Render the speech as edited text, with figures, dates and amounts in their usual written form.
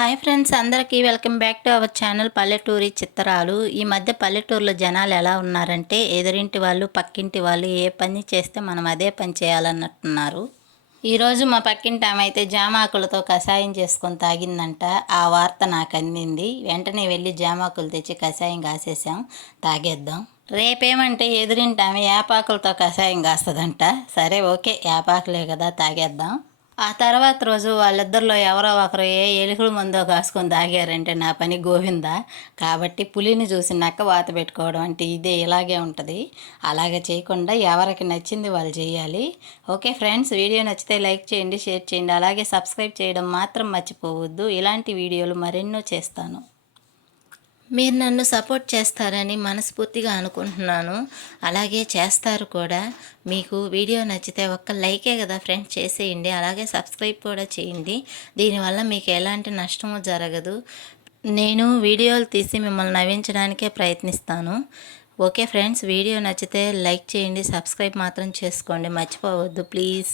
Hi friends, అందరికీ welcome back to our channel పల్లెటూరి చిత్రాలు. ఈ మధ్య పల్లెటూరులో జనాలు ఎలా ఉన్నారంటే, ఎదురింటి వాళ్ళు పక్కింటి వాళ్ళు ఏ పని చేస్తే మనం అదే పని చేయాలన్నట్టున్నారు. ఈరోజు మా పక్కింటి ఆమె అయితే జామాకులతో కషాయం చేసుకొని తాగిందంట. ఆ వార్త నాకు అందింది. వెంటనే వెళ్ళి జామాకులు తెచ్చి కషాయం కాసేసాం, తాగేద్దాం. రేపేమంటే ఎదురింటి ఆమె యాపాకులతో కషాయం కాస్తుందంట. సరే ఓకే, యాపాకులే కదా తాగేద్దాం. ఆ తర్వాత రోజు వాళ్ళిద్దరిలో ఎవరో ఒకరు ఏ ఎలుకల మందో కాసుకొని తాగారంటే నా పని గోవిందా. కాబట్టి పులిని చూసి నక్క వాత పెట్టుకోవడం అంటే ఇదే, ఇలాగే ఉంటుంది. అలాగే చేయకుండా ఎవరికి నచ్చింది వాళ్ళు చేయాలి. ఓకే ఫ్రెండ్స్, వీడియో నచ్చితే లైక్ చేయండి, షేర్ చేయండి, అలాగే సబ్స్క్రైబ్ చేయడం మాత్రం మర్చిపోవద్దు. ఇలాంటి వీడియోలు మరెన్నో చేస్తాను. మీరు నన్ను సపోర్ట్ చేస్తారని మనస్ఫూర్తిగా అనుకుంటున్నాను. అలాగే చేస్తారు కూడా. మీకు వీడియో నచ్చితే ఒక్క లైకే కదా ఫ్రెండ్స్ చేసేయండి. అలాగే సబ్స్క్రైబ్ కూడా చేయండి. దీనివల్ల మీకు ఎలాంటి నష్టము జరగదు. నేను వీడియోలు తీసి మిమ్మల్ని నవ్వించడానికే ప్రయత్నిస్తాను. ఓకే ఫ్రెండ్స్, వీడియో నచ్చితే లైక్ చేయండి, సబ్స్క్రైబ్ మాత్రం చేసుకోండి, మర్చిపోవద్దు ప్లీజ్.